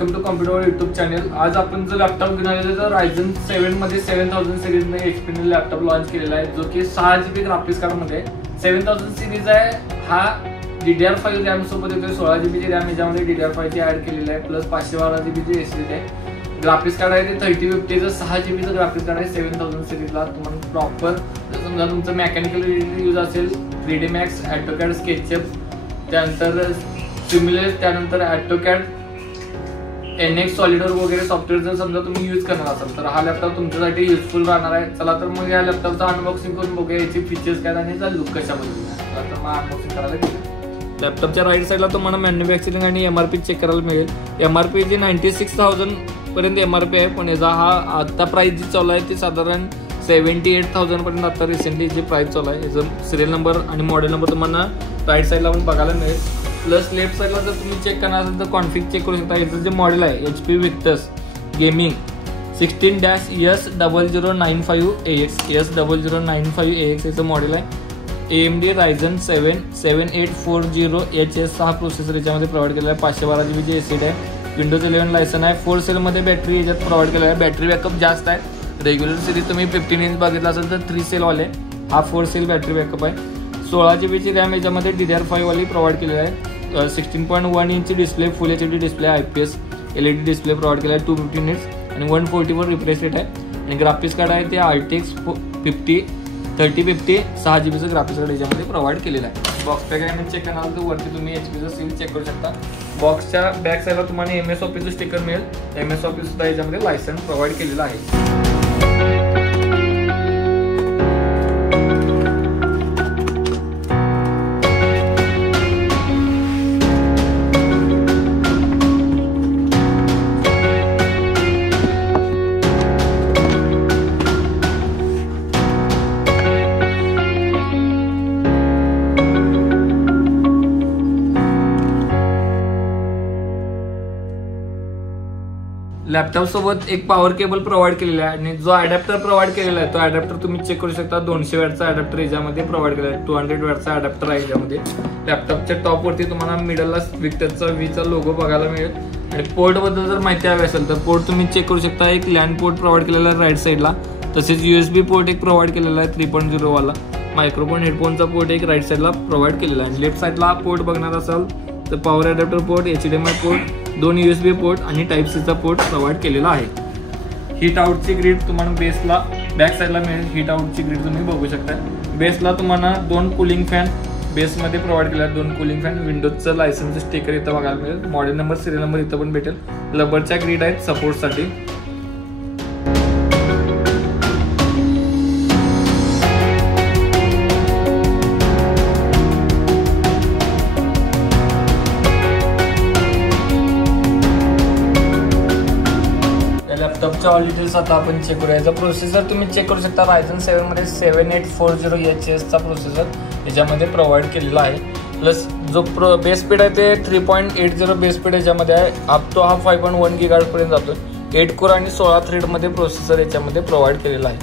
Welcome to computer world YouTube channel. आज आपण जो लॅपटॉप घेऊन आलेलो तर Ryzen 7 मध्ये 7000 सीरीज ने HP ने लॅपटॉप लॉन्च केलेला आहे, जो की 6GB ग्राफिक्स कार्ड मध्ये 7000 सीरीज आहे। हा DDR5 रॅम सोबत येतो, 16GB ची रॅम याच्यामध्ये DDR5 ची ऍड केलेली आहे, प्लस 512GB ची SSD आहे। ग्राफिक्स कार्ड आहे ते 3050 चं 6GB चं ग्राफिक्स कार्ड आहे 7000 सीरीजला। तुम्हाला प्रॉपर समजा तुमचं मेकॅनिकल यूज असेल 3D Max, AutoCAD, SketchUp, त्यानंतर सिम्युलेट, त्यानंतर AutoCAD, NX, SolidWorks वगैरे सॉफ्टवेअर जर समजा तुम्ही यूज करणार असाल तर हा लॅपटॉप तुमच्यासाठी युजफुल राहणार आहे। चला तर मग या लॅपटॉपचा अनबॉक्सिंग करून बघूया, याचे फीचर्स काय आणि याचा लुक कशा बदलणार आहे। तर मग अनबॉक्सिंग करायला घेऊया। लॅपटॉपच्या राईट साईडला तुम्हाला मॅन्युफॅक्चरिंग आणि MRP चेक करायला मिळेल। MRP जी 96,000 पर्यंत MRP आहे, पण याचा हा आता प्राइस जी चालू आहे ती साधारण 78,000 पर्यंत आता रिसेंटली जी प्राइस चालू आहे। याचा सिरियल नंबर आणि मॉडेल नंबर तुम्हाला राईट साईडला पण बघायला मिळेल। प्लस लेफ्ट साइडला जर तुम्ही चेक करणार असाल तर कॉन्फिग चेक करू शकता। याचं जे मॉडेल आहे HP Victus gaming 16-S0095AX S0095AX याचं मॉडेल आहे। AMD Ryzen 7 7840HS हा प्रोसेसर याच्यामध्ये प्रोव्हाइड केलेला आहे। 512GB ची SSD आहे। Windows 11 लायसन आहे। 4 सेल मध्ये बॅटरी याच्यात प्रोव्हाइड केलेला आहे। बॅटरी बॅकअप जास्त आहे। रेग्युलर सिरीज तुम्ही 15 इंच बघितला असेल तर 3 सेल वाले, हा 4 सेल बॅटरी बॅकअप आहे। 16GB ची रॅम याच्यामध्ये DDR5 वाली प्रोव्हाइड केलेली आहे। 16.1 inch display, full HD display, IPS LED display provide केला आहे। 250 निट्स आणि 144 रिफ्रेश रेट आहे। आणि ग्राफिक्स कार्ड आहे ते RTX 3050 6GB चं ग्राफिक्स कार्ड याच्यामध्ये प्रोव्हाइड केलेलं आहे। बॉक्स पॅक आणि चेक करणार तर वरती तुम्ही HP चं सील चेक करू शकता। बॉक्सच्या बॅक साईडला तुम्हाला MS Office चं स्टिकर मिळेल। MS Office सुद्धा याच्यामध्ये लायसन्स प्रोव्हाइड केलेलं आहे। लॅपटॉप सोबत एक पॉवर केबल प्रोव्हाइड केलेला आहे आणि जो अडॅप्टर प्रोव्हाइड केलेला आहे तो अडॅप्टर तुम्ही चेक करू शकता। 200 वॅटचा अडॅप्टर याच्यामध्ये प्रोव्हाइड केलेला आहे। 200 वॅटचा अडॅप्टर आहे याच्यामध्ये। लॅपटॉपच्या टॉप वरती तुम्हाला मिडलला विक्टरचा V लोगो बघायला मिळेल। आणि पोर्ट बद्दल जर माहिती हवी असेल तर पोर्ट तुम्ही चेक करू शकता। एक लॅन पोर्ट प्रोव्हाइड केलेला आहे राईट साईडला, तसेच USB पोर्ट एक प्रोव्हाइड केलेला आहे 3.0 वाला। मायक्रोफोन हेडफोनचा पोर्ट एक राईट साईडला प्रोव्हाइड केलेला आहे। लेफ्ट साईडला पोर्ट बघणार असाल तर power adapter port, HDMI port, 2 USB port आणि टाइप C चा पोर्ट प्रोव्हाइड केलेला आहे। हीट आउटची ग्रिड तुम्हाला बेसला बॅक साईडला मिळेल। हीट आउटची ग्रिड तुम्ही बघू शकता। बेसला तुम्हाला 2 कूलिंग फॅन बेसमध्ये प्रोव्हाइड केलेला आहे। 2 कूलिंग फॅन, विंडोजचं लायसन्सचं स्टिकर इथं बघायला मिळेल। मॉडेल नंबर, सिरियल नंबर इथं पण भेटेल। रबरच्या ग्रिड आहेत सपोर्टसाठी। लॅपटॉपच्या ऑल डिटेल्स आता आपण चेक करूया। याचा प्रोसेसर तुम्ही चेक करू शकता। Ryzen 7 मध्ये 7840HS चा प्रोसेसर याच्यामध्ये प्रोव्हाइड केलेला आहे। प्लस जो बेस स्पीड आहे ते 3.80 बेस स्पीड याच्यामध्ये आहे। अप टू हा 5.1 GHz पर्यंत जातो। 8 कोर आणि 16 थ्रेड मध्ये प्रोसेसर याच्यामध्ये प्रोव्हाइड केलेला आहे।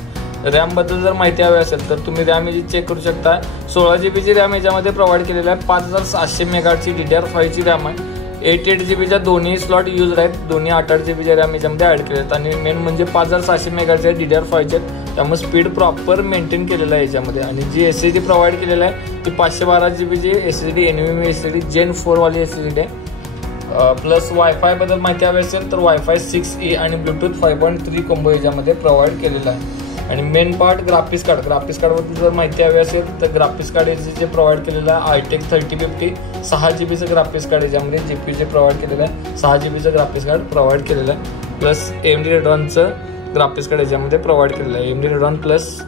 रॅम बद्दल जर माहिती हवी असेल तर तुम्ही रॅम याची चेक करू शकता। 16GB ची रॅम याच्यामध्ये प्रोव्हाइड केलेला आहे। 5700 MHz ची DDR5 ची रॅम आहे। 8GB च्या दोन्ही स्लॉट यूज आहेत। दोन्ही 8GB च्या रॅम याच्यामध्ये ऍड केले आहेत आणि मेन म्हणजे 5700 MHz चे DDR5 चे, त्यामुळे स्पीड प्रॉपर मेंटेन केलेला आहे याच्यामध्ये। आणि जी SSD प्रोव्हाइड केलेला आहे ती 512GB ची SSD NVMe SSD Gen 4 वाली SSD आहे। प्लस वायफाय बद्दल माहिती हवी असेल तर वायफाय 6E आणि ब्लूटूथ 5.3 कॉम्बो याच्यामध्ये प्रोव्हाइड केलेला आहे। आणि मेन पार्ट ग्राफिक्स कार्ड बद्दल जर माहिती हवी असेल तर ग्राफिक्स कार्ड जे प्रोव्हाइड केलेलं आहे RTX 3050 6GB चं ग्राफिक्स कार्ड याच्यामध्ये GPU प्रोव्हाइड केलेलं आहे। 6GB चं ग्राफिक्स कार्ड प्रोव्हाइड केलेलं आहे। प्लस AMD Radeonचं ग्राफिक्स कार्ड याच्यामध्ये प्रोव्हाइड केलेलं आहे। AMD Radeon प्लस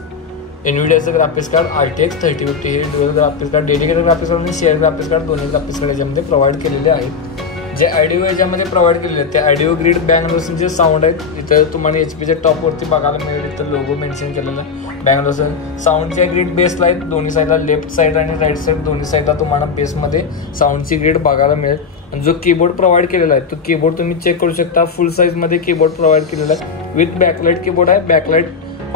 NVIDIAचं ग्राफिक्स कार्ड RTX 3050 हे dual graphics card, dedicated graphics card आणि शेअर ग्राफिक्स कार्ड दोन्ही ग्राफिक्स कार्ड याच्यामध्ये प्रोव्हाइड केलेले आहेत। जे ऑडिओ याच्यामध्ये प्रोव्हाइड केलेले आहेत ते ऑडिओ ग्रिड बँग जे साऊंड आहेत इथं तुम्हाला HPच्या टॉपवरती बघायला मिळेल। इथं लोगो मेन्शन केलेला आहे बँग साऊंडच्या ग्रिड बेसला आहेत। दोन्ही साईडला लेफ्ट साईड आणि राईट साईड दोन्ही साईडला तुम्हाला बेसमध्ये साऊंडची ग्रिड बघायला मिळेल। आणि जो कीबोर्ड प्रोव्हाइड केलेला आहे तो कीबोर्ड तुम्ही चेक करू शकता। फुल साईजमध्ये कीबोर्ड प्रोव्हाइड केलेला आहे विथ बॅकलाइट कीबोर्ड आहे। बॅकलाइट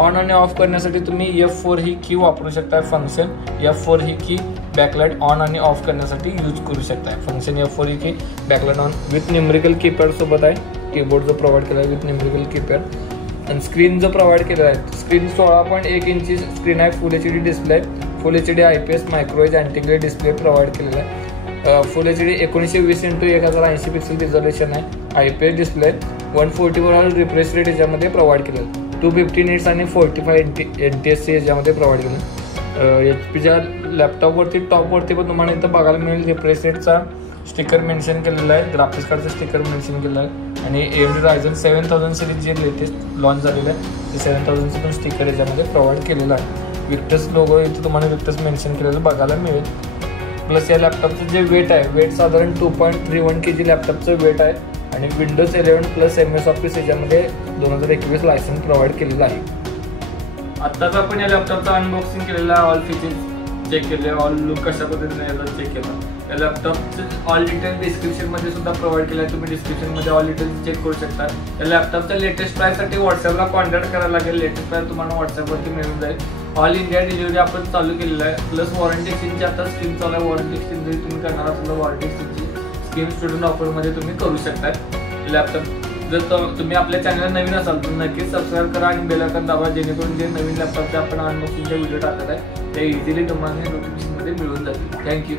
ऑन आणि ऑफ करण्यासाठी तुम्ही F4 ही की वापरू शकता. फंक्शन F4 ही की बॅकलाईट ऑन आणि ऑफ करण्यासाठी यूज करू शकता. फंक्शन F4 ही key backlight on with numerical keypad सोबत आहे. कीबोर्ड जो प्रोव्हाइड केला आहे विथ न्यूमेरिकल कीपॅड आणि स्क्रीन जो प्रोव्हाइड केलेला आहे स्क्रीन 16.1 इंची स्क्रीन आहे. Full HD display full HD IPS मायक्रोवेज अँटी डिस्प्ले प्रोव्हाइड केलेला आहे. Full HD 1920x1080 pixel resolution आहे. IPS डिस्प्ले 144 रिफ्रेश रेट याच्यामध्ये प्रोव्हाइड केलेलं आहे. 250 निट्स आणि 45 NTSC याच्यामध्ये प्रोव्हाइड केलं. HPच्या लॅपटॉपवरती टॉपवरती पण तुम्हाला इथं बघायला मिळेल रिफ्रेश रेटचा स्टिकर मेन्शन केलेला आहे. ग्राफिक्स कार्डचं स्टिकर मेन्शन केलं आहे आणि AMD Ryzen 7000 सिरीज जे लेटेस्ट लॉन्च झालेलं आहे ते 7000चं पण स्टिकर याच्यामध्ये प्रोव्हाइड केलेलं आहे. विक्टस लोगो इथं तुम्हाला विक्टस मेन्शन केलेलं बघायला मिळेल. प्लस या लॅपटॉपचं जे वेट आहे वेट साधारण 2.31 kg लॅपटॉपचं वेट आहे आणि Windows 11 प्लस MS Office याच्यामध्ये 2021 लायसन्स प्रोव्हाइड केलेलं आहे. आत्ताच आपण या लॅपटॉपचं अनबॉक्सिंग केलेलं आहे. ऑल फीचर्स चेक केले ऑल लुक कशा पद्धतीने याचा चेक केला. या लॅपटॉपचं ऑल डिटेल डिस्क्रिप्शनमध्ये सुद्धा प्रोव्हाइड केलं आहे. तुम्ही डिस्क्रिप्शनमध्ये ऑल डिटेल्स चेक करू शकता. या लॅपटॉपच्या लेटेस्ट प्राईससाठी व्हॉट्सअपला कॉन्टॅक्ट करायला लागेल. लेटेस्ट प्राईस तुम्हाला व्हॉट्सअपवरती मिळून जाईल. ऑल इंडिया डिलिव्हरी आपण चालू केलेलं आहे. प्लस वॉरंटी एक्सचेंजची आता स्कीम चालू आहे. वॉरंटी एक्सचेंज जरी तुम्ही करणार असाल तर वॉरंटी एक्सचेंजची स्कीम स्टुडंट ऑफरमध्ये तुम्ही करू शकता. लॅपटॉप जर तुम्ही आपल्या चॅनलला नवीन असाल तर नक्कीच सबस्क्राईब करा आणि बेल आयकॉन दाबा जेणेकरून जे नवीन लॅपटॉपचे आपण अनबॉक्सिंगचे व्हिडिओ टाकत आहे ते इझिली तुम्हाला नोटिफिकेशनमध्ये मिळून जातील. थँक्यू.